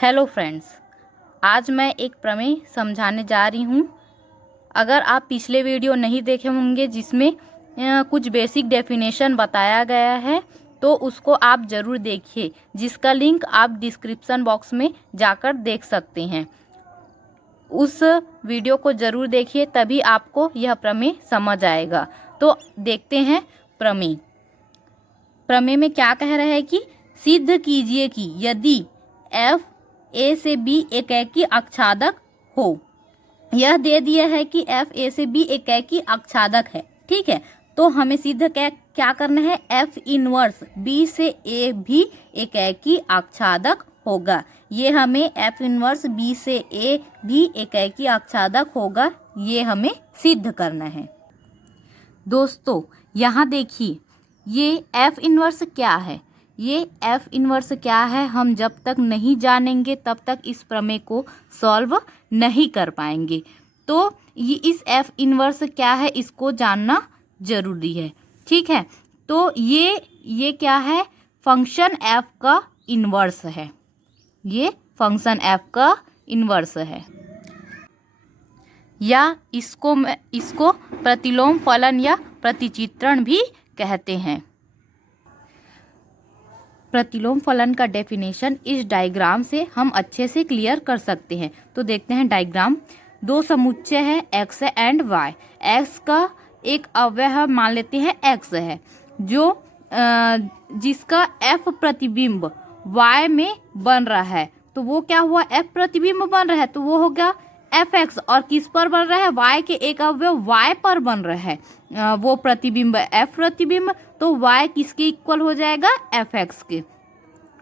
Hello friends, आज मैं एक प्रमेय समझाने जा रही हूँ। अगर आप पिछले वीडियो नहीं देखे होंगे जिसमें कुछ बेसिक डेफिनेशन बताया गया है तो उसको आप ज़रूर देखिए, जिसका लिंक आप डिस्क्रिप्शन बॉक्स में जाकर देख सकते हैं। उस वीडियो को ज़रूर देखिए, तभी आपको यह प्रमेय समझ आएगा। तो देखते हैं प्रमेय। प्रमेय में क्या कह रहा है कि सिद्ध कीजिए कि यदि f a से b एकेकी आच्छादक हो। यह दे दिया है कि f a से b एकेकी आच्छादक है, ठीक है। तो हमें सिद्ध क्या करना है, f इनवर्स b से a भी एकेकी आच्छादक होगा। ये हमें f इनवर्स b से a भी एकेकी आच्छादक होगा, ये हमें सिद्ध करना है। दोस्तों यहाँ देखिए, ये f इनवर्स क्या है, ये f इनवर्स क्या है हम जब तक नहीं जानेंगे तब तक इस प्रमेय को सॉल्व नहीं कर पाएंगे। तो ये इस f इनवर्स क्या है इसको जानना जरूरी है, ठीक है। तो ये क्या है, फंक्शन f का इनवर्स है। ये फंक्शन f का इनवर्स है, या इसको प्रतिलोम फलन या प्रतिचित्रण भी कहते हैं। प्रतिलोम फलन का डेफिनेशन इस डायग्राम से हम अच्छे से क्लियर कर सकते हैं। तो देखते हैं डायग्राम। दो समुच्चय है x एंड y। x का एक अवयव मान लेते हैं x है, जो जिसका f प्रतिबिंब y में बन रहा है। तो वो क्या हुआ, f प्रतिबिंब बन रहा है तो वो हो गया fx। और किस पर बन रहा है, y के एक अवयव y पर बन रहा है, वो प्रतिबिंब f प्रतिबिंब। तो y किसके इक्वल हो जाएगा, fx के।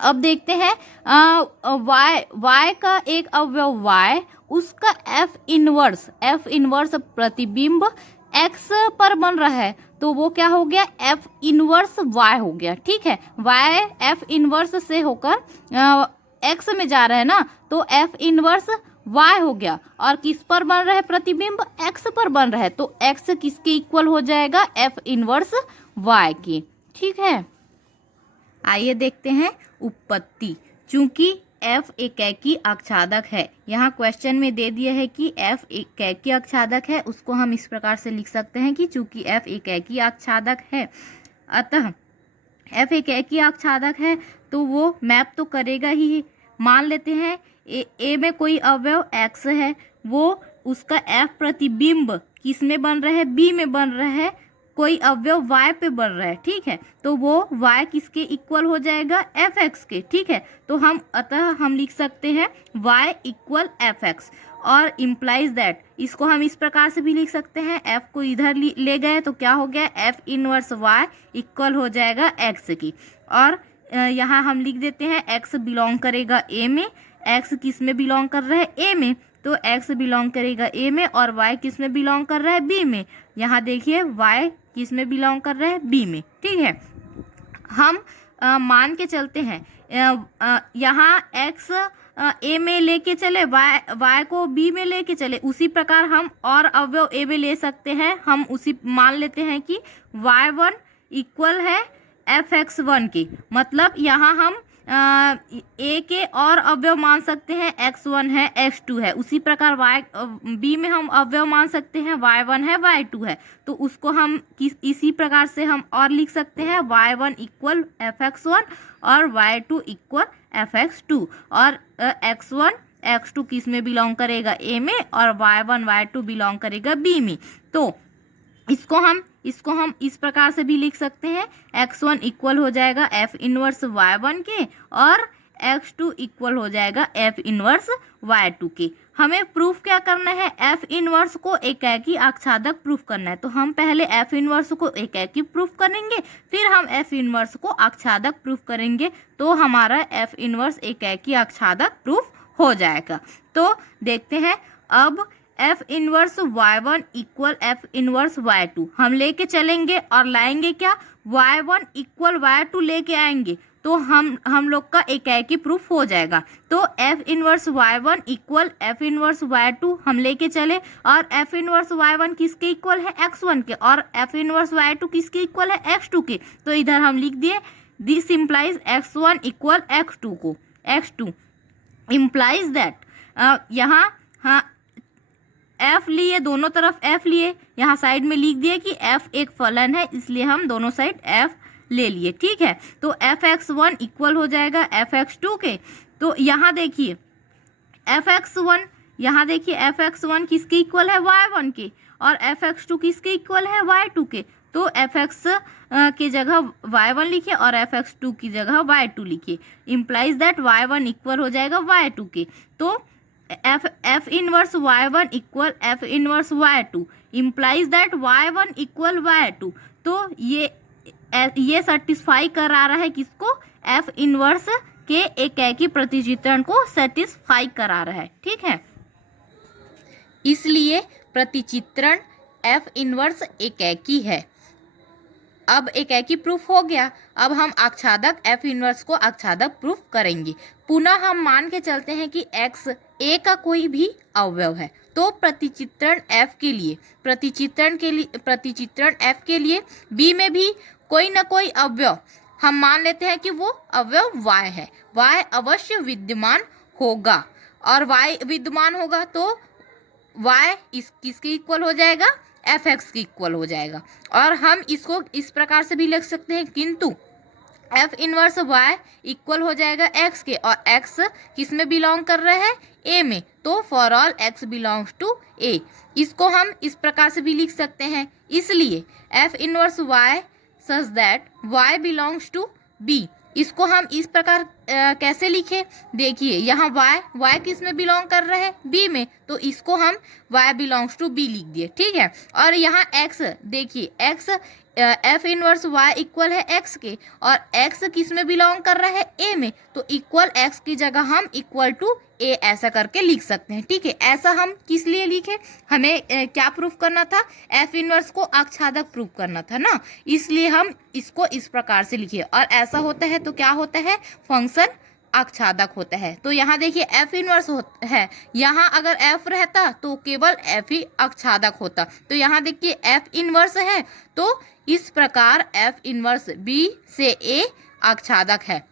अब देखते हैं y का एक अवयव y, उसका f इनवर्स प्रतिबिंब x पर बन रहा है तो वो क्या हो गया, f इनवर्स y हो गया, ठीक है। y f इनवर्स से होकर x में जा रहा है ना, तो f इनवर्स y हो गया। और किस पर बन रहा है प्रतिबिंब, x पर बन रहा है, तो x किसके इक्वल हो जाएगा, f इनवर्स y की, ठीक है। आइए देखते हैं उत्पत्ति। चूंकि f एकेकी आच्छादक है, यहाँ क्वेश्चन में दे दिया है कि f एकेकी आच्छादक है, उसको हम इस प्रकार से लिख सकते हैं कि चूंकि f एकेकी आच्छादक है, अतः f एकेकी आच्छादक है तो वो मैप तो करेगा ही। मान लेते हैं a में कोई अवयव x है, वो उसका f प्रतिबिंब किस में बन रहा है, b में बन रहा है, कोई अवयव y पे बन रहा है, ठीक है। तो वो y किसके इक्वल हो जाएगा, fx के, ठीक है। तो हम लिख सकते हैं y इक्वल fx। और इम्प्लाइज दैट, इसको हम इस प्रकार से भी लिख सकते हैं, f को इधर ले गए तो क्या हो गया, f इनवर्स y इक्वल हो जाएगा x की। और यहाँ हम लिख देते हैं x बिलोंग करेगा a में, x किस में बिलोंग कर रहा है, a में, तो x बिलोंग करेगा a में, और y किस में बिलोंग कर रहा है, b में। यहाँ देखिए y किस में बिलोंग कर रहा है, b में, ठीक है। हम मान के चलते हैं यहाँ x a में लेके चले, y को b में लेके चले, उसी प्रकार हम और अवयव a में ले सकते हैं। हम उसी मान लेते हैं कि y1 इक्वल है fx1 की, मतलब यहाँ हम a के और अवयव मान सकते हैं, x1 है x2 है। उसी प्रकार b में हम अवयव मान सकते हैं, y1 है y2 है। तो उसको हम इसी प्रकार से हम और लिख सकते हैं, y1 इक्वल fx1 और y2 इक्वल fx2। और x1 x2 किस में बिलोंग करेगा, a में, और y1 y2 बिलोंग करेगा b में। तो इसको हम इस प्रकार से भी लिख सकते हैं, x1 इक्वल हो जाएगा f इनवर्स y1 के, और x2 इक्वल हो जाएगा f इनवर्स y2 के। हमें प्रूफ क्या करना है, f इनवर्स को एकेकी आच्छादक प्रूफ करना है। तो हम पहले f इनवर्स को एकेकी प्रूफ करेंगे, फिर हम f इनवर्स को आच्छादक प्रूफ करेंगे, तो हमारा f इनवर्स एकेकी आच्छादक प्रूफ हो जाएगा। तो देखते हैं अब f inverse y1 equal f inverse y2 हम लेके चलेंगे और लाएंगे क्या, y1 इक्वल y2 लेके आएंगे, तो हम लोग का एकेकी प्रूफ हो जाएगा। तो f inverse y1 equal f inverse y2 हम लेके चले, और f इनवर्स y1 किसके इक्वल है, x1 के, और f इनवर्स y2 किसके इक्वल है, x2 के। तो इधर हम लिख दिए this implies x1 equal x2 को, x2 इम्प्लाइज दैट यहाँ हाँ एफ लिए, दोनों तरफ एफ लिए, यहाँ साइड में लिख दिए कि एफ एक फलन है, इसलिए हम दोनों साइड एफ ले लिए। ठीक है, तो fx1 इक्वल हो जाएगा fx2 के। तो यहाँ देखिए fx1, यहाँ देखिए fx1 किसके इक्वल है, y1 के, और fx2 किसके इक्वल है, y2 के। तो fx की जगह y1 लिखिए और fx2 की जगह y2 लिखिए। इम्प्लाइज दैट y1 इक्वल हो जाएगा y2 के। तो f inverse y1 equal f inverse y2 implies that y1 equal y2। तो ये सेटिस्फाई करा रहा है किसको, f इनवर्स के एकाकी प्रतिचित्रण को सेटिस्फाई करा रहा है। ठीक है, इसलिए प्रतिचित्रण f इनवर्स एकाकी है। अब एकाकी प्रूफ हो गया, अब हम आच्छादक f इनवर्स को आच्छादक प्रूफ करेंगे। पुनः हम मान के चलते हैं कि x a का कोई भी अवयव है, तो प्रतिचित्रण f के लिए प्रतिचित्रण f के लिए b में भी कोई ना कोई अवयव हम मान लेते हैं कि वो अवयव y है, y अवश्य विद्यमान होगा, और y विद्यमान होगा तो y किसके इक्वल हो जाएगा, fx के इक्वल हो जाएगा। और हम इसको इस प्रकार से भी लिख सकते हैं, किंतु f इनवर्स y इक्वल हो जाएगा x के, और x किस में बिलोंग कर रहा है, a में, तो for all x belongs to a। इसको हम इस प्रकार से भी लिख सकते हैं, इसलिए f inverse y such that y belongs to b। इसको हम इस प्रकार कैसे लिखें, देखिए यहाँ y किस में बिलोंग कर रहा है, b में, तो इसको हम y बिलोंग्स टू b लिख दिए। ठीक है, और यहाँ x देखिए, x f inverse y equal है x के, और x किस में बिलोंग कर रहा है, a में, तो इक्वल x की जगह हम इक्वल टू a ऐसा करके लिख सकते हैं। ठीक है, ऐसा हम किस लिए लिखे, हमें क्या प्रूफ करना था, f इनवर्स को आच्छादक प्रूफ करना था ना, इसलिए हम इसको इस प्रकार से लिखे। और ऐसा होता है तो क्या होता है, फंक्शन आच्छादक होता है। तो यहाँ देखिए f इनवर्स है, यहाँ अगर f रहता तो केवल f ही आच्छादक होता, तो यहाँ देखिए f इनवर्स है, तो इस प्रकार f इनवर्स b से a आच्छादक है।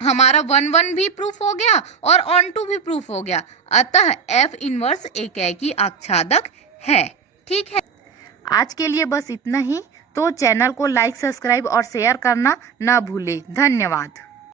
हमारा 1 भी प्रूफ हो गया और ऑन 2 भी प्रूफ हो गया, अतः f इनवर्स एकाकी आच्छादक है। ठीक है, आज के लिए बस इतना ही। तो चैनल को लाइक, सब्सक्राइब और शेयर करना ना भूले। धन्यवाद।